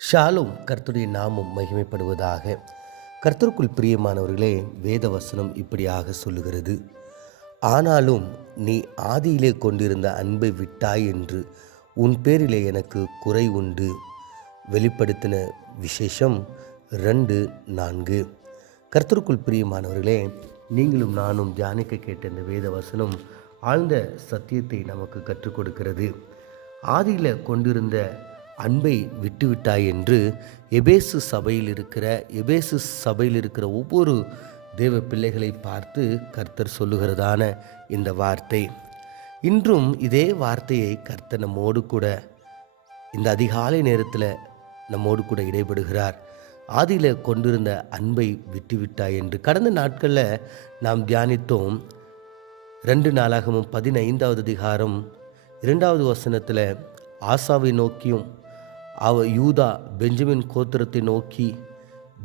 ஷாலும் கர்த்தருடைய நாமம் மகிமைப்படுவதாக. கர்த்தருக்குள் பிரியமானவர்களே, வேத வசனம் இப்படியாக சொல்லுகிறது. ஆனாலும் நீ ஆதியிலே கொண்டிருந்த அன்பை விட்டாய் என்று உன் பேரிலே எனக்கு குறை உண்டு. வெளிப்படுத்தின விசேஷம் 2:4. கர்த்தருக்குள் பிரியமானவர்களே, நீங்களும் நானும் தியானிக்க கேட்ட இந்த வேத வசனம் ஆழ்ந்த சத்தியத்தை நமக்கு கற்றுக் கொடுக்கிறது. ஆதியில் கொண்டிருந்த அன்பை விட்டுவிட்டாய் என்று எபேசு சபையில் இருக்கிற ஒவ்வொரு தேவ பிள்ளைகளை பார்த்து கர்த்தர் சொல்லுகிறதான இந்த வார்த்தை. இன்றும் இதே வார்த்தையை கர்த்தர் நம்மோடு கூட இந்த அதிகாலை நேரத்தில் நம்மோடு கூட இடைபடுகிறார். ஆதியில் கொண்டிருந்த அன்பை விட்டுவிட்டாய் என்று கடந்த நாட்களில் நாம் தியானித்தோம். 2 நாளாகமும் 15வது அதிகாரம் 2வது வசனத்தில் ஆசாவை நோக்கியும் யூதா பெஞ்சமின் கோத்திரத்தை நோக்கி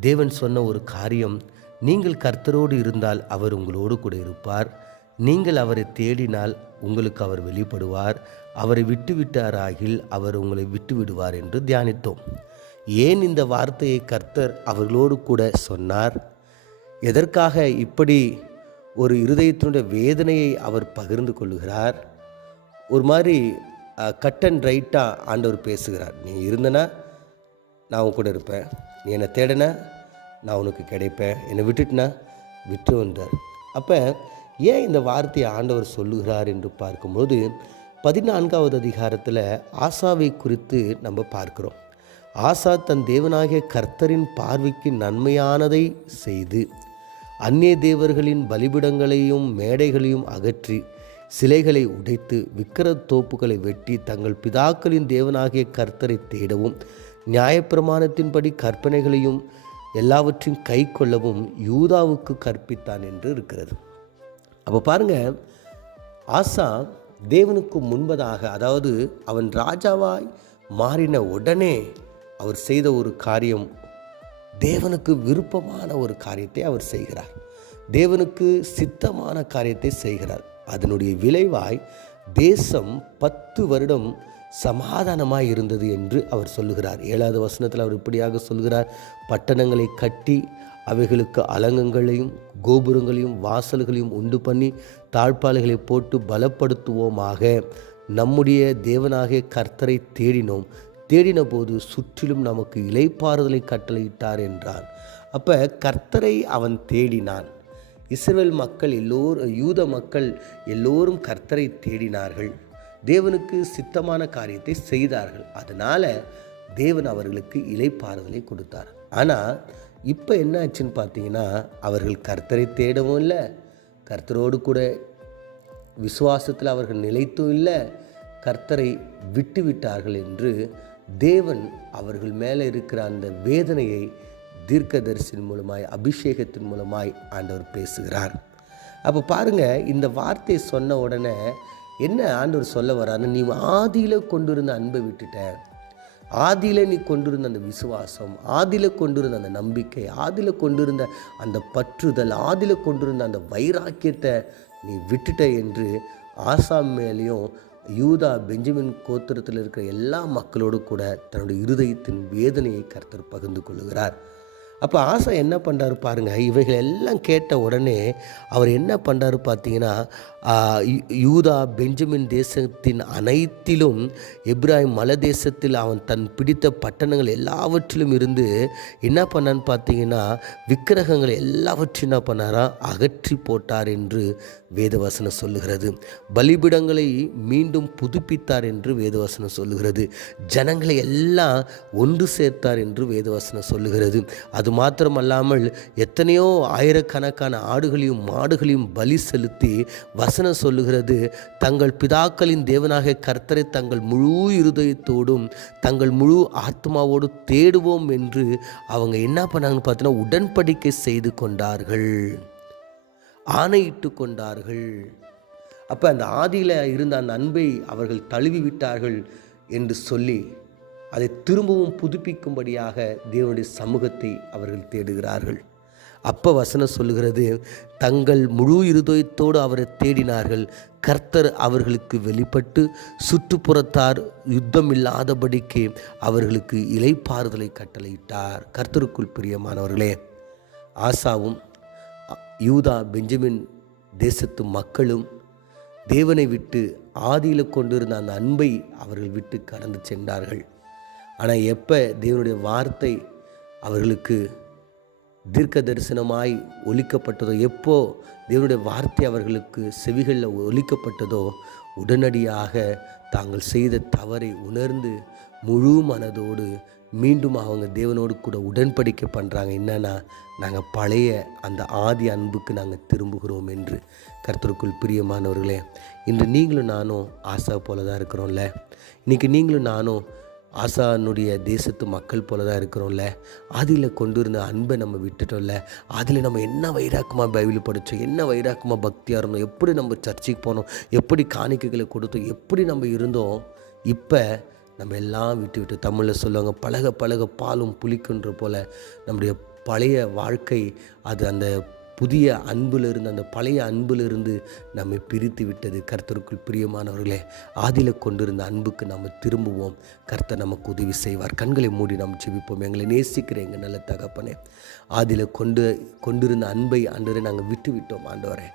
தேவன் சொன்ன ஒரு காரியம், நீங்கள் கர்த்தரோடு இருந்தால் அவர் உங்களோடு கூட இருப்பார், நீங்கள் அவரை தேடினால் உங்களுக்கு அவர் வெளிப்படுவார், அவரை விட்டுவிட்டாராகில் அவர் உங்களை விட்டு விடுவார் என்று தியானித்தோம். ஏன் இந்த வார்த்தையை கர்த்தர் அவர்களோடு கூட சொன்னார்? எதற்காக இப்படி ஒரு இருதயத்தினுடைய வேதனையை அவர் பகிர்ந்து கொள்ளுகிறார்? ஒரு மாதிரி கட் அண்ட் ரைட்டாக ஆண்டவர் பேசுகிறார். நீ இருந்தனா நான் உன் கூட இருப்பேன், நீ என்னை தேடினா நான் உனக்கு கிடைப்பேன், என்னை விட்டுட்டுனா விட்டு வந்தார். அப்போ ஏன் இந்த வார்த்தையை ஆண்டவர் சொல்லுகிறார் என்று பார்க்கும்போது 14வது அதிகாரத்தில் ஆசாவை குறித்து நம்ம பார்க்கிறோம். ஆசா தன் தேவனாகிய கர்த்தரின் பார்வைக்கு நன்மையானதை செய்து அந்நிய தேவர்களின் பலிபிடங்களையும் மேடைகளையும் அகற்றி சிலைகளை உடைத்து விக்கிர தோப்புகளை வெட்டி தங்கள் பிதாக்களின் தேவனாகிய கர்த்தரை தேடவும் நியாயப்பிரமாணத்தின்படி கற்பனைகளையும் எல்லாவற்றையும் கை கொள்ளவும் யூதாவுக்கு கற்பித்தான் என்று இருக்கிறது. அப்போ பாருங்க, ஆசா தேவனுக்கு முன்பதாக, அதாவது அவன் ராஜாவாய் மாறின உடனே அவர் செய்த ஒரு காரியம், தேவனுக்கு விருப்பமான ஒரு காரியத்தை அவர் செய்கிறார், தேவனுக்கு சித்தமான காரியத்தை செய்கிறார். அதனுடைய விளைவாய் தேசம் 10 வருடம் சமாதானமாய் இருந்தது என்று அவர் சொல்லுகிறார். 7வது வசனத்தில் அவர் இப்படியாக சொல்கிறார், பட்டணங்களை கட்டி அவைகளுக்கு அலங்கங்களையும் கோபுரங்களையும் வாசல்களையும் உண்டு பண்ணி தாழ்பாலைகளை போட்டு பலப்படுத்துவோமாக. நம்முடைய தேவனாகிய கர்த்தரை தேடின போது சுற்றிலும் நமக்கு இளைப்பாறுதலை கட்டளையிட்டார் என்றான். அப்போ கர்த்தரை அவன் தேடினான். இஸ்ரவேல் மக்கள் யூத மக்கள் எல்லோரும் கர்த்தரை தேடினார்கள், தேவனுக்கு சித்தமான காரியத்தை செய்தார்கள். அதனால் தேவன் அவர்களுக்கு இளைப்பாறுதலை கொடுத்தார். ஆனால் இப்போ என்ன ஆச்சுன்னு பார்த்தீங்கன்னா, அவர்கள் கர்த்தரை தேடவும் இல்லை, கர்த்தரோடு கூட விசுவாசத்தில் அவர்கள் நிலைத்தும் இல்லை, கர்த்தரை விட்டு விட்டார்கள் என்று தேவன் அவர்கள் மேலே இருக்கிற அந்த வேதனையை தீர்க்கதரிசின் மூலமாய் அபிஷேகத்தின் மூலமாய் ஆண்டவர் பேசுகிறார். அப்போ பாருங்கள், இந்த வார்த்தை சொன்ன உடனே என்ன ஆண்டவர் சொல்ல வர்றாருன்னு, நீ ஆதியில் கொண்டிருந்த அன்பை விட்டுட்ட, ஆதியில் நீ கொண்டிருந்த அந்த விசுவாசம், ஆதியில் கொண்டிருந்த அந்த நம்பிக்கை, ஆதியில் கொண்டிருந்த அந்த பற்றுதல், ஆதியில் கொண்டிருந்த அந்த வைராக்கியத்தை நீ விட்டுட்ட என்று ஆசா மேலேயும் யூதா பெஞ்சமின் கோத்திரத்தில் இருக்கிற எல்லா மக்களோடு கூட தன்னுடைய இருதயத்தின் வேதனையை கர்த்தர் பகிர்ந்து கொள்ளுகிறார். அப்போ ஆசா என்ன பண்ணுறாரு பாருங்கள், இவைகள் எல்லாம் கேட்ட உடனே அவர் என்ன பண்ணுறாரு பார்த்தீங்கன்னா, யூதா பெஞ்சமின் தேசத்தின் அனைத்திலும் எப்ராஹிம் மலை தேசத்தில் அவன் தன் பிடித்த பட்டணங்கள் எல்லாவற்றிலும் இருந்து என்ன பண்ணான்னு பார்த்தீங்கன்னா, விக்கிரகங்கள் எல்லாவற்றையும் என்ன பண்ணாரா, அகற்றி போட்டார் என்று வேதவசனம் சொல்லுகிறது. பலிபிடங்களை மீண்டும் புதுப்பித்தார் என்று வேதவசனம் சொல்லுகிறது. ஜனங்களை எல்லாம் ஒன்று சேர்த்தார் என்று வேதவசனம் சொல்லுகிறது. அது மாத்திரமல்லாமல் எத்தனையோ ஆயிரக்கணக்கான ஆடுகளையும் மாடுகளையும் பலி செலுத்தி வசனம் சொல்லுகிறது, தங்கள் பிதாக்களின் தேவனாக கர்த்தரை தங்கள் முழு இருதயத்தோடும் தங்கள் முழு ஆத்மாவோடு தேடுவோம் என்று அவங்க என்ன பண்ணாங்கன்னு பார்த்தீங்கன்னா, உடன்படிக்கை செய்து கொண்டார்கள், ஆணையிட்டு கொண்டார்கள். அப்போ அந்த ஆதியில் இருந்த அந்த அன்பை அவர்கள் தழுவி விட்டார்கள் என்று சொல்லி அதை திரும்பவும் புதுப்பிக்கும்படியாக தேவனுடைய சமூகத்தை அவர்கள் தேடுகிறார்கள். அப்போ வசனம் சொல்லுகிறது, தங்கள் முழு இருதயத்தோடு அவரை தேடினார்கள். கர்த்தர் அவர்களுக்கு வெளிப்பட்டு சுற்றுப்புறத்தார் யுத்தம் இல்லாதபடிக்கு அவர்களுக்கு இளைப்பாறுதலை கட்டளையிட்டார். கர்த்தருக்குள் பிரியமானவர்களே, ஆசாவும் யூதா பெஞ்சமின் தேசத்து மக்களும் தேவனை விட்டு ஆதியில் கொண்டிருந்த அந்த அன்பை அவர்கள் விட்டு கடந்து சென்றார்கள். ஆனால் எப்போ தேவனுடைய வார்த்தை அவர்களுக்கு தீர்க்க தரிசனமாய் ஒலிக்கப்பட்டதோ, எப்போ தேவனுடைய வார்த்தை அவர்களுக்கு செவிகளில் ஒலிக்கப்பட்டதோ, உடனடியாக தாங்கள் செய்த தவறை உணர்ந்து முழு மனதோடு மீண்டும் அவங்க தேவனோடு கூட உடன்படிக்கை பண்ணுறாங்க. என்னென்னா, நாங்கள் பழைய அந்த ஆதி அன்புக்கு நாங்கள் திரும்புகிறோம் என்று. கர்த்தருக்குள் பிரியமானவர்களே, இன்று நீங்களும் நானும் ஆசா போல தான் இருக்கிறோம்ல. இன்றைக்கி நீங்களும் நானும் ஆசானுடைய தேசத்து மக்கள் போல தான் இருக்கிறோம்ல. ஆதியில் கொண்டு இருந்த அன்பை நம்ம விட்டுட்டோம்ல. அதில் நம்ம என்ன வைராக்கமாக பைபிள் படித்தோம், என்ன வைராக்கமாக பக்தியாக இருந்தோம், எப்படி நம்ம சர்ச்சைக்கு போனோம், எப்படி காணிக்கைகளை கொடுத்தோம், எப்படி நம்ம இருந்தோம். இப்போ நம்ம எல்லாம் விட்டு தமிழில் சொல்லுவாங்க, பழக பழக பாலும் புளிக்குன்ற போல் நம்முடைய பழைய வாழ்க்கை அது அந்த புதிய அன்பிலிருந்து, அந்த பழைய அன்பிலிருந்து நம்மை பிரித்து விட்டது. கர்த்தருக்குள் பிரியமானவர்களே, ஆதியில் கொண்டிருந்த அன்புக்கு நம்ம திரும்புவோம். கர்த்தர் நமக்கு உதவி செய்வார். கண்களை மூடி நாம் ஜெபிப்போம். எங்களை நேசிக்கிற எங்கள் நல்ல தகப்பனே, ஆதியில் கொண்டிருந்த அன்பை ஆண்டவரே நாங்கள் விட்டு விட்டோம். ஆண்டவரே,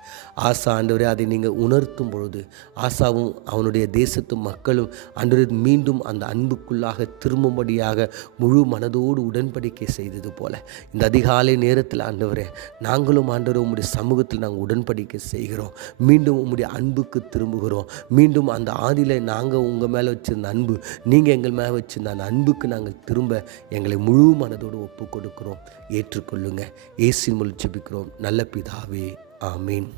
ஆசா ஆண்டவரே அதை நீங்கள் உணர்த்தும் பொழுது ஆசாவும் அவனுடைய தேசத்து மக்களும் ஆண்டவரே மீண்டும் அந்த அன்புக்குள்ளாக திரும்பும்படியாக முழு மனதோடு உடன்படிக்கை செய்தது போல இந்த அதிகாலை நேரத்தில் ஆண்டவரே நாங்களும் ஆண்டவரே உம்முடைய சமூகத்தில் நாங்கள் உடன்படிக்கை செய்கிறோம். மீண்டும் உம்முடைய அன்புக்கு திரும்புகிறோம். மீண்டும் அந்த ஆதியில் நாங்கள் உங்கள் மேலே வச்சுருந்த அன்பு, நீங்கள் எங்கள் மேலே வச்சுருந்த அந்த அன்புக்கு நாங்கள் திரும்ப எங்களை முழு மனதோடு ஒப்பு கொடுக்கிறோம். ஏற்றுக்கொள்ளுங்க. இயேசுவின் மூலம் ஜெபிக்கிறோம் நல்ல பிதாவே, ஆமீன்.